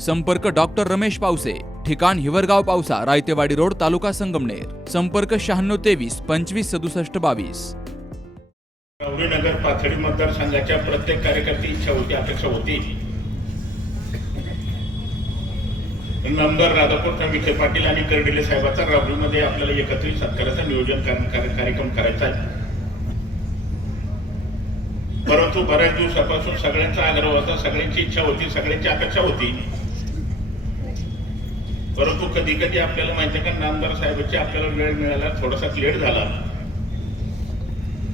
संपर्क डॉक्टर रमेश पावसे ठिकाण हिवरगाव पावसा रायतेवाडी रोड तालुका संगमनेर. संपर्क शहाण्णव तेवीस पंचवीस सदुसष्ट बावीस. राहुरी नगर पाथडी मतदारसंघाच्या प्रत्येक कार्यकर्ती इच्छा होती अपेक्षा होती. नंबर राधापूर विखे पाटील आणि कर्डिले साहेबाचा राबरीमध्ये आपल्याला एकत्रित सत्काराचं नियोजन कार्यक्रम करायचा आहे. परंतु बऱ्याच दिवसापासून सगळ्यांचा आग्रह होता सगळ्यांची इच्छा होती सगळ्यांची अपेक्षा होती. परंतु कधी कधी आपल्याला माहिती आहे का नामदार साहेबांची आपल्याला वेळ मिळाला थोडासा लेट झाला.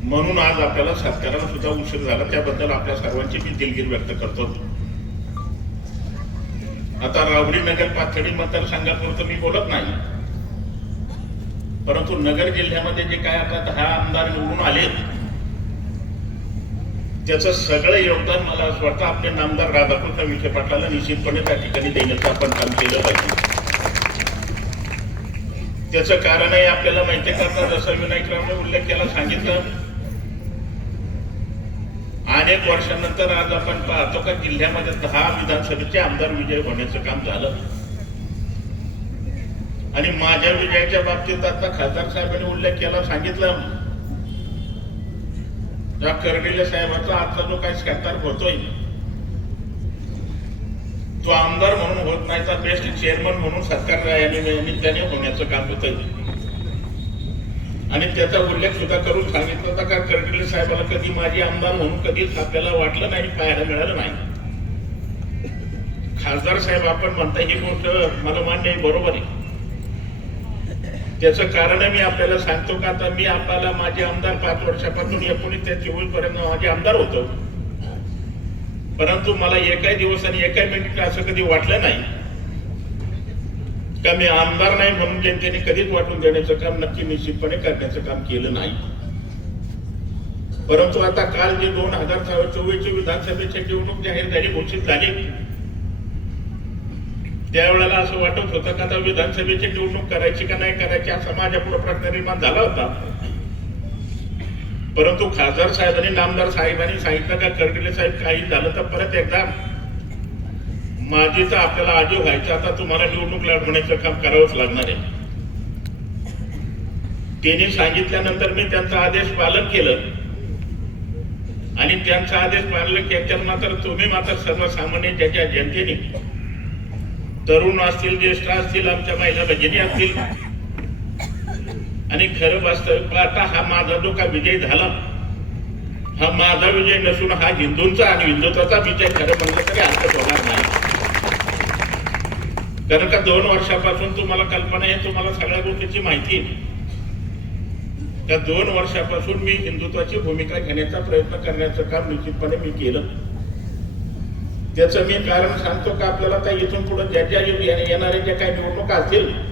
म्हणून आज आपल्याला सत्काराला सुद्धा उशीर झाला. त्याबद्दल आपल्या सर्वांची मी दिलगिरी व्यक्त करतो. आता रावडी नगर पाथडी मतदारसंघापुरतं मी बोलत नाही. परंतु नगर जिल्ह्यामध्ये जे काय आता दहा आमदार निवडून आले त्याचं सगळं योगदान मला असं वाटतं आपले नामदार राधाकृष्ण विखे पाटलाला निश्चितपणे त्या ठिकाणी देण्याचं आपण काम केलं पाहिजे. त्याचं कारणही आपल्याला माहिती आहे. का जसं विनायकरावने उल्लेख केला सांगितलं. अनेक वर्षानंतर आज आपण पाहतो का जिल्ह्यामध्ये दहा विधानसभेचे आमदार विजय होण्याचं काम झालं. आणि माझ्या विजयाच्या बाबतीत आता खासदार साहेबांनी उल्लेख केला सांगितलं. त्या कर्डिले साहेबाचा आजचा जो काही सत्कार होतोय तो आमदार म्हणून होत नाही तर बेस्ट चेअरमन म्हणून सत्कार या निमित्ताने होण्याचं काम होत आणि त्याचा उल्लेख सुद्धा करून सांगितलं होता का कर्डिले साहेबाला कधी माझी आमदार म्हणून कधीच आपल्याला वाटलं नाही पाहायला मिळालं नाही. खासदार साहेब आपण म्हणता ही गोष्ट मला मान्य आहे बरोबर आहे. त्याचं कारण मी आपल्याला सांगतो का आता मी आपल्याला माझे आमदार पाच वर्षापासून एकोणीस ते चोवीसपर्यंत माझे आमदार होतो. परंतु मला एकाही दिवस आणि एकाही मिनिट असं कधी वाटलं नाही. का मी आमदार नाही म्हणून जनतेने कधीच वाटून देण्याचं काम नक्की निश्चितपणे करण्याचं काम केलं नाही. परंतु आता काल जे दोन हजार चोवीस ची विधानसभेची निवडणूक जाहीर झाली घोषित झाली. त्यावेळेला असं वाटत होतं का आता विधानसभेची निवडणूक करायची का नाही करायची असा माझ्या पुढे प्रश्न निर्माण झाला होता. परंतु खासदार साहेबांनी नामदार साहेबांनी सांगितलं का कर्डिले साहेब काही झालं तर परत एकदा माझी तर आपल्याला आजी व्हायचं आता तुम्हाला निवडणूक लढवण्याचं काम करावंच लागणार आहे. त्यांनी सांगितल्यानंतर मी त्यांचा आदेश पालन केलं. आणि त्यांचा आदेश पालन केल्यावर मात्र तुम्ही मात्र सर्वसामान्य त्याच्या जनतेने तरुण असतील ज्येष्ठ असतील आमच्या महिला भगिनी असतील आणि खरं वास्तविक पाहता हा माझा जो का विजय झाला हा माझा विजय नसून हा हिंदूंचा आणि हिंदुत्वाचा विजय खरं म्हणलं तरी अर्थ होणार नाही. कारण का दोन वर्षापासून तुम्हाला कल्पना आहे तुम्हाला सगळ्या गोष्टीची माहिती आहे. त्या दोन वर्षापासून मी हिंदुत्वाची भूमिका घेण्याचा प्रयत्न करण्याचं काम निश्चितपणे मी केलं. त्याचं मी कारण सांगतो का आपल्याला त्या इथून पुढे ज्या ज्या ये- येणाऱ्या ज्या काही निवडणुका असतील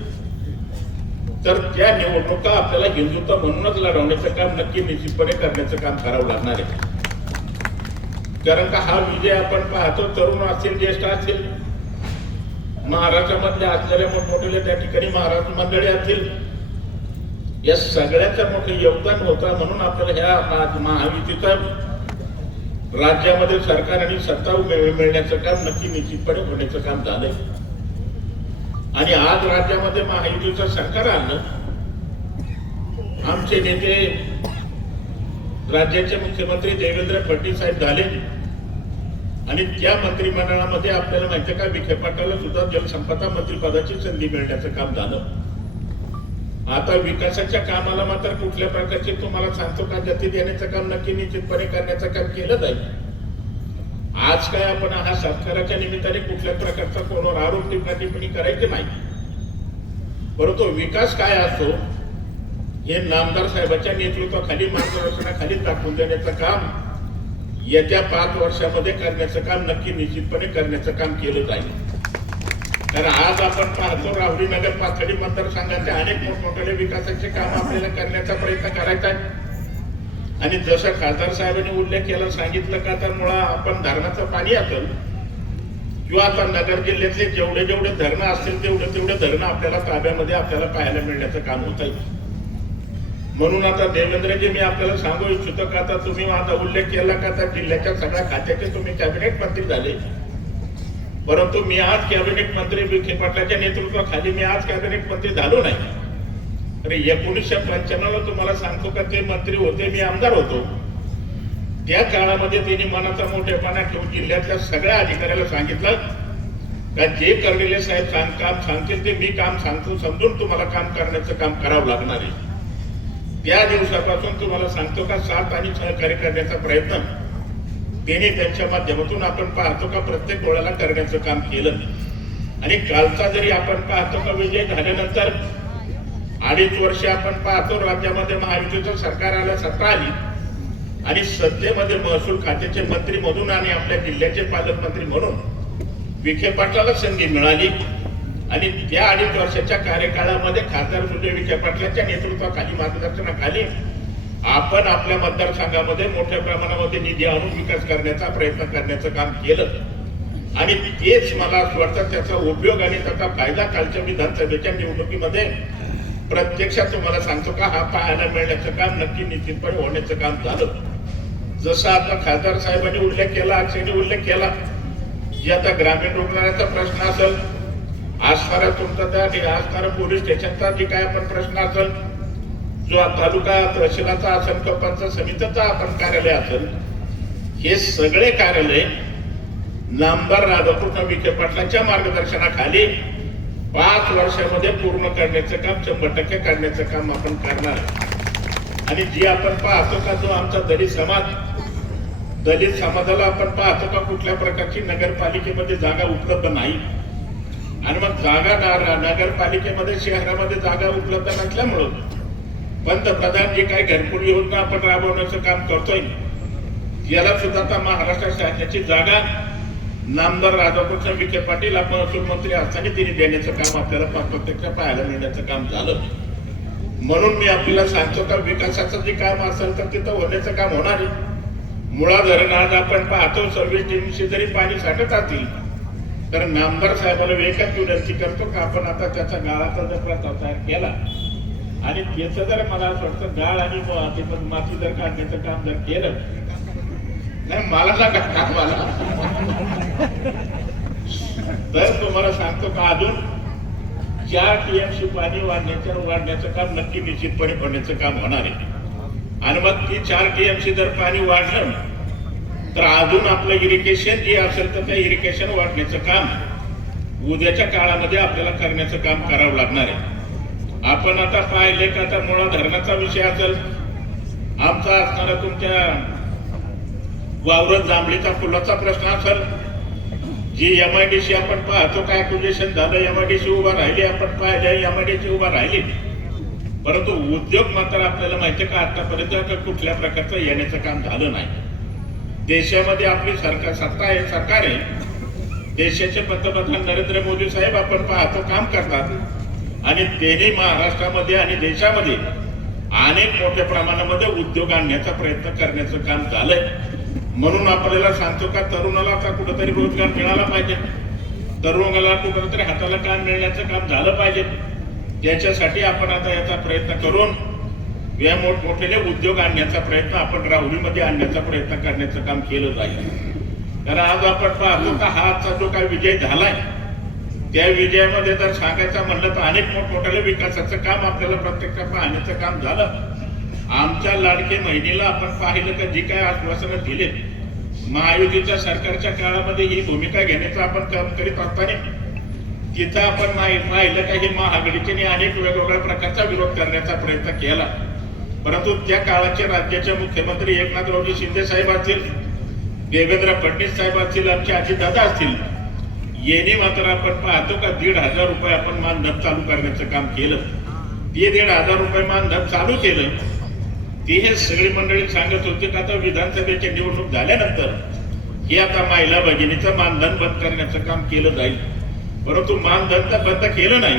तर त्या निवडणुका आपल्याला हिंदुत्व म्हणूनच लढवण्याचं काम नक्की निश्चितपणे करण्याचं काम करावं लागणार आहे. कारण का हा विजय आपण पाहतो तरुण असतील ज्येष्ठ असतील महाराष्ट्रामधले असलेले मोठमोठे त्या ठिकाणी महाराष्ट्र मंडळी असतील या सगळ्याचं मोठं योगदान होतं म्हणून आपल्याला ह्या महा- राज्यामध्ये सरकार आणि सत्ता मिळण्याचं काम नक्की निश्चितपणे होण्याचं काम झालंय. आणि आज राज्यामध्ये महायुतीचं सरकार आणलं आमचे नेते राज्याचे मुख्यमंत्री देवेंद्र फडणवीस साहेब झाले. आणि त्या मंत्रिमंडळामध्ये आपल्याला माहिती का विखे पाटाला सुद्धा जलसंपदा मंत्रिपदाची संधी मिळण्याचं काम झालं. आता विकासाच्या कामाला मात्र कुठल्या प्रकारचे तुम्हाला सांगतो का गती देण्याचं काम नक्की निश्चितपणे करण्याचं काम केलं जाईल. आज काय आपण हा सत्काराच्या निमित्ताने कुठल्या प्रकारचा कोणावर आरोप टिप्पणी टिप्पणी करायची नाही. परंतु विकास काय असतो? हे नामदार साहेबांच्या नेतृत्वाखाली मार्गदर्शनाखाली दाखवून देण्याचं काम येत्या पाच वर्षामध्ये करण्याचं काम नक्की निश्चितपणे करण्याचं काम केलं जाईल. तर आज आपण पाहतो राहुरी नगर पाथडी मतदारसंघाचे अनेक मोठमोठ्या विकासाचे काम आपल्याला करण्याचा प्रयत्न करायचा आहे. आणि जसं खासदार साहेबांनी उल्लेख केला सांगितलं का तर मुळा आपण धरणाचं पाणी असेल किंवा आता नगर जिल्ह्यातले जेवढे जेवढे धरणं असतील तेवढे तेवढे धरणं आपल्याला ताब्यामध्ये आपल्याला पाहायला मिळण्याचं काम होत आहे. म्हणून आता देवेंद्रजी मी आपल्याला सांगू इच्छितो का आता तुम्ही आता उल्लेख केला का तर जिल्ह्याच्या सगळ्या खात्याचे तुम्ही कॅबिनेट मंत्री झाले. परंतु मी आज कॅबिनेट मंत्री विखे पाटलाच्या नेतृत्वाखाली मी आज कॅबिनेट मंत्री झालो नाही. अरे एकोणीसशे पंच्याण्णवला तुम्हाला सांगतो का ते मंत्री होते मी आमदार होतो. त्या काळामध्ये त्यांनी मनाचा मोठेपणा ठेवून जिल्ह्यातल्या सगळ्या अधिकाऱ्याला सांगितलं का जे करलेले साहेब सांग काम सांगतील ते मी काम सांगतो समजून तुम्हाला काम करण्याचं काम करावं लागणार आहे. त्या दिवसापासून तुम्हाला सांगतो का साथ आणि सहकार्य करण्याचा प्रयत्न त्यांनी त्यांच्या माध्यमातून आपण पाहतो का प्रत्येक डोळ्याला करण्याचं काम केलं. आणि कालचा जरी आपण पाहतो का विजय झाल्यानंतर अडीच वर्ष आपण पाहतो राज्यामध्ये महायुतीचं सरकार आलं सत्ता आली. आणि सत्तेमध्ये महसूल खात्याचे मंत्री म्हणून आणि आपल्या जिल्ह्याचे पालकमंत्री म्हणून विखे पाटलाला संधी मिळाली. आणि त्या अडीच वर्षाच्या कार्यकाळामध्ये खासदार सुजय विखे पाटलाच्या नेतृत्वाखाली मार्गदर्शनाखाली आपण आपल्या मतदारसंघामध्ये मोठ्या प्रमाणामध्ये निधी आणून विकास करण्याचा प्रयत्न करण्याचं काम केलं. आणि तेच मला असं वाटतं त्याचा उपयोग आणि त्याचा फायदा कालच्या विधानसभेच्या निवडणुकीमध्ये प्रत्यक्षात तुम्हाला सांगतो का हा पाहायला मिळण्याचं काम नक्की निश्चितपणे होण्याचं काम झालं. जसं आता खासदार साहेबांनी उल्लेख केला अक्षयने उल्लेख केला जे आता ग्रामीण रुग्णालयाचा प्रश्न असेल असणारा तुमचा त्या असणारा पोलीस स्टेशनचा जे काय आपण प्रश्न असेल जो तालुका तहसीलाचा असेल किंवा पंचायत समितीचा आपण कार्यालय असेल हे सगळे कार्यालय नामदार राधाकृष्ण विखे पाटलांच्या मार्गदर्शनाखाली पाच वर्षामध्ये पूर्ण करण्याचं काम शंभर टक्के करण्याचं काम आपण करणार आहे आणि जी आपण पाहतो का जो आमचा दलित समाज दलित समाजाला आपण पाहतो का कुठल्या प्रकारची नगरपालिकेमध्ये जागा उपलब्ध नाही. आणि मग जागा नगरपालिकेमध्ये शहरामध्ये जागा उपलब्ध नसल्यामुळं पंतप्रधान जी काही घरकुल योजना आपण राबवण्याचं काम करतोय याला सुद्धा आता महाराष्ट्र शासनाची जागा नामदार राधाकृष्ण विखे पाटील आपण महसूल मंत्री असताना तिने देण्याचं काम आपल्याला प्रत्यक्ष पाहायला मिळण्याचं काम झालं. म्हणून मी आपल्याला सांगतो का विकासाचं जे काम असेल तर तिथं होण्याचं काम होणार आहे. मुळा धरण आज आपण पाहतो सर्व्हिस टीमशी जरी पाणी साठत असतील तर नामदार साहेबाला एकच विनंती करतो का आपण आता त्याचा गाळाचा जर प्रस्ताव तयार केला आणि त्याचं जर मला असं वाटतं गाळ आणि म- पण माती जर काढण्याचं काम जर केलं नाही मला ना का मला तर तुम्हाला सांगतो का अजून? चार टीएमसी पाणी वाढण्याच्या वाढण्याचं काम नक्की निश्चितपणे होण्याचं काम होणार आहे. आणि मग ती चार टीएमसी जर पाणी वाढलं तर अजून आपलं इरिगेशन जे असेल तर त्या इरिगेशन वाढण्याचं काम उद्याच्या काळामध्ये आपल्याला करण्याचं काम करावं लागणार आहे. आपण आता पाहिले का आता मुळा धरणाचा विषय असेल. आमचा असणारा तुमच्या वावरत जांभळीचा फुलाचा प्रश्न असेल. G M I D C आपण पाहतो काय अक्विजिशन झालं एम आय डी सी उभा राहिली आपण पाहिले एम आय डी सी उभा राहिली परंतु उद्योग मात्र आपल्याला माहिती का आतापर्यंत कुठल्या प्रकारचं येण्याचं काम झालं नाही. देशामध्ये आपली सरकार सत्ता आहे सरकार आहे. देशाचे पंतप्रधान नरेंद्र मोदी साहेब आपण पाहतो काम करतात. आणि त्यांनी महाराष्ट्रामध्ये आणि देशामध्ये अनेक मोठ्या प्रमाणामध्ये उद्योग आणण्याचा प्रयत्न करण्याचं काम झालंय. म्हणून आपल्याला सांगतो का तरुणाला आता कुठंतरी रोजगार मिळाला पाहिजे. तरुणाला कुठंतरी हाताला काम मिळण्याचं काम झालं पाहिजे. त्याच्यासाठी आपण आता याचा प्रयत्न करून या मोठमोठे उद्योग आणण्याचा प्रयत्न आपण राहुलीमध्ये आणण्याचा प्रयत्न करण्याचं काम केलं जाईल कारण आज आपण पाहतो का हा आजचा जो काही विजय झालाय त्या विजयामध्ये जर सांगायचं म्हणलं तर अनेक मोठमोठ्या विकासाचं काम आपल्याला प्रत्यक्ष पाहण्याचं काम झालं. आमच्या लाडके महिलेला आपण पाहिलं का जी काय आश्वासनं दिले महायुतीच्या सरकारच्या काळामध्ये ही भूमिका घेण्याचं आपण काम करीत असताना तिथं आपण पाहिलं का ही महाआघाडीचे अनेक वेगवेगळ्या प्रकारचा विरोध करण्याचा प्रयत्न केला. परंतु त्या काळाचे राज्याचे मुख्यमंत्री एकनाथरावजी शिंदे साहेब असतील देवेंद्र फडणवीस साहेब असतील आमचे अजितदादा असतील यांनी मात्र आपण पाहतो का दीड हजार रुपये आपण मानधन चालू करण्याचं काम केलं. ते दीड हजार रुपये मानधन चालू केलं. ती हे सगळी मंडळी सांगत होते का आता विधानसभेची निवडणूक झाल्यानंतर हे आता महिला भगिनीचं मानधन बंद करण्याचं काम केलं जाईल. परंतु मानधन तर बंद केलं नाही.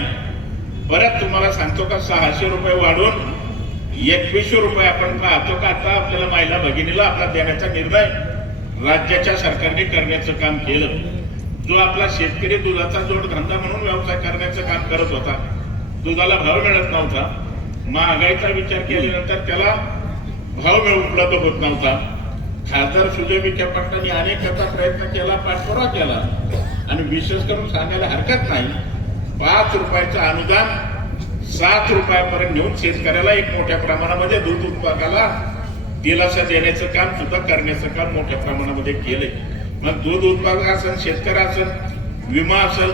परत तुम्हाला सांगतो का सहाशे रुपये वाढवून एकवीसशे रुपये आपण पाहतो का आता आपल्याला महिला भगिनीला आपला देण्याचा निर्णय राज्याच्या सरकारने करण्याचं काम केलं. जो आपला शेतकरी दुधाचा जोडधंदा म्हणून व्यवसाय करण्याचं काम करत होता दुधाला भाव मिळत नव्हता. महागाईचा विचार केल्यानंतर त्याला भाव उपलब्ध होत नव्हता. खासदार सुजय विखे पाटलांनी अनेकाचा प्रयत्न केला पाठपुरा केला. आणि विशेष करून सांगायला हरकत नाही पाच रुपयाचं अनुदान सात रुपयापर्यंत घेऊन शेतकऱ्याला एक मोठ्या प्रमाणामध्ये दूध उत्पादकाला दिलासा देण्याचं काम सुद्धा करण्याचं काम मोठ्या प्रमाणामध्ये केलंय. मग दूध उत्पादक असेल शेतकरी असेल विमा असेल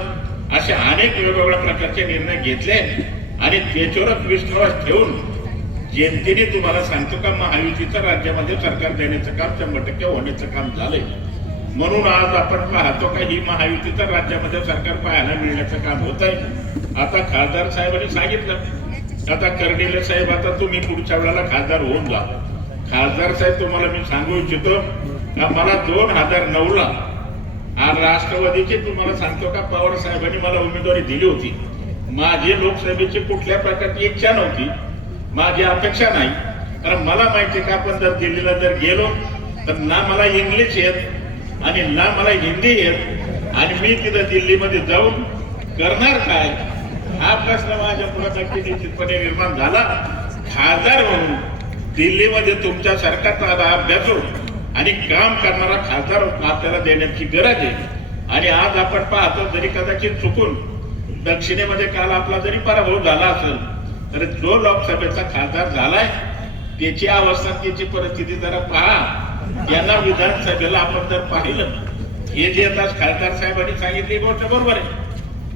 असे अनेक वेगवेगळ्या प्रकारचे निर्णय घेतले आणि त्याच्यावरच विश्वास ठेवून जनतेने तुम्हाला सांगतो का महायुतीचं राज्यामध्ये सरकार देण्याचं काम शंभर टक्के होण्याचं काम झालंय. म्हणून आज आपण पाहतो का ही महायुतीचं राज्यामध्ये सरकार पाहायला मिळण्याचं काम होत आहे. आता खासदार साहेबांनी सांगितलं. आता कर्डिले साहेब आता तुम्ही पुढच्या वेळेला खासदार होऊन जा. खासदार साहेब तुम्हाला मी सांगू इच्छितो का मला दोन हजार नऊ ला आज राष्ट्रवादीची तुम्हाला सांगतो का पवार साहेबांनी मला उमेदवारी दिली होती. माझी लोकसभेची कुठल्या प्रकारची इच्छा नव्हती. माझी अपेक्षा नाही. कारण मला माहिती का आपण जर दिल्लीला जर गेलो तर ना मला इंग्लिश येत आणि ना मला हिंदी येत. आणि मी तिथं दिल्लीमध्ये जाऊन करणार काय? हा प्रश्न माझ्या पुढे निश्चितपणे निर्माण झाला. खासदार म्हणून दिल्लीमध्ये तुमच्या सरकारचा अभ्यास आणि काम करणारा खासदार आपल्याला देण्याची गरज आहे. आणि आज आपण पाहतो जरी कदाचित चुकून दक्षिणेमध्ये काल आपला जरी पराभव झाला असेल तर जो लोकसभेचा खासदार झालाय त्याची अवस्था त्याची परिस्थिती जरा पहा. यांना विधानसभेला आपण जर पाहिलं हे जे आता खासदार साहेबांनी सांगितली गोष्ट बरोबर आहे.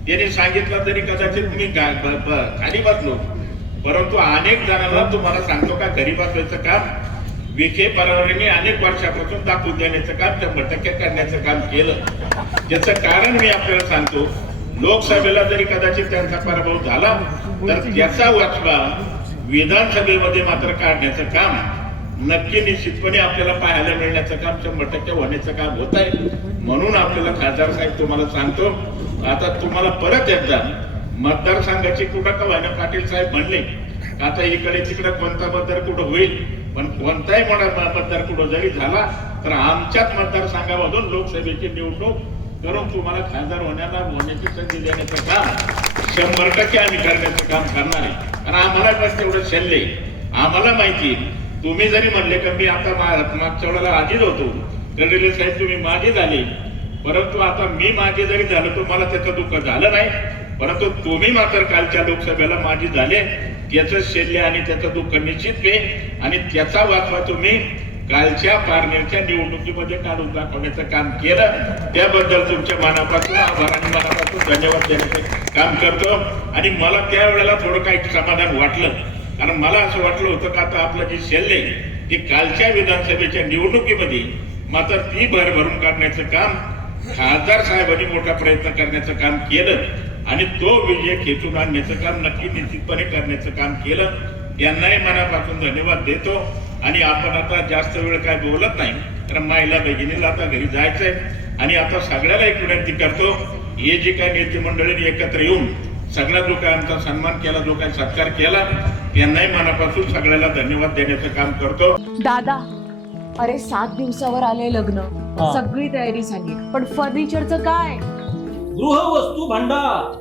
त्यांनी सांगितलं तरी कदाचित मी खाली बसलो. परंतु अनेक जणांना तुम्हाला सांगतो का घरी बसवायचं काम विखे परावरीने अनेक वर्षापासून दाखवून देण्याचं काम शंभर टक्के करण्याचं काम केलं. त्याचं कारण मी आपल्याला सांगतो लोकसभेला जरी कदाचित त्यांचा पराभव झाला तर त्याचा वाचवा विधानसभेमध्ये मात्र काढण्याचं काम नक्की निश्चितपणे आपल्याला पाहायला मिळण्याचं काम शंभर टक्के होण्याचं काम होत आहे. म्हणून आपल्याला खासदार साहेब तुम्हाला सांगतो आता तुम्हाला परत एकदा मतदारसंघाची कुठं का व्हायना पाटील साहेब म्हणले आता इकडे तिकडे कोणता मतदार कुठं होईल? पण कोणताही मतदार कुठं जरी झाला तर आमच्याच मतदारसंघामधून लोकसभेची निवडणूक करून तुम्हाला खासदार होण्याला होण्याची संधी देण्याचं काम शंभर टक्के आम्ही करण्याचं काम करणार आहे. कारण आम्हाला पण तेवढं शल्य आम्हाला माहिती तुम्ही जरी म्हणले का मी आता मागच्या वेळेला आधीच होतो कर्डिले साहेब तुम्ही माझे झाले. परंतु आता मी माझे जरी झालो तर मला त्याचं दुःख झालं नाही. परंतु तुम्ही मात्र कालच्या लोकसभेला माझी झाले. त्याचं शल्य आणि त्याचं दुःख निश्चित आहे. आणि त्याचा वाचवा तुम्ही कालच्या पारनेरच्या निवडणुकीमध्ये काढून दाखवण्याचं काम केलं. त्याबद्दल तुमच्या मनापासून आभार आणि मनापासून धन्यवाद देण्याचं काम करतो. आणि मला त्यावेळेला थोडं काही समाधान वाटलं. कारण मला असं वाटलं होतं का आता आपलं जे शल्य आहे ते कालच्या विधानसभेच्या निवडणुकीमध्ये मात्र ती भर भरून काढण्याचं काम खासदार साहेबांनी मोठा प्रयत्न करण्याचं काम केलं. आणि तो विजय खेचून आणण्याचं काम नक्की निश्चितपणे करण्याचं काम केलं. यांनाही मनापासून धन्यवाद देतो. आणि आपण आता जास्त वेळ काय बोलत नाही कारण महिला भगिनीला आता घरी जायचंय. आणि आता सगळ्याला एक विनंती करतो हे जे काय नेते मंडळींनी एकत्र येऊन सगळा जो काय आमचा सन्मान केला जो काय सत्कार केला त्यांनाही मनापासून सगळ्याला धन्यवाद देण्याचं काम करतो. दादा अरे सात दिवसावर आले लग्न. सगळी तयारी झाली. पण फर्निचरचं काय? गृहवस्तू भांडार.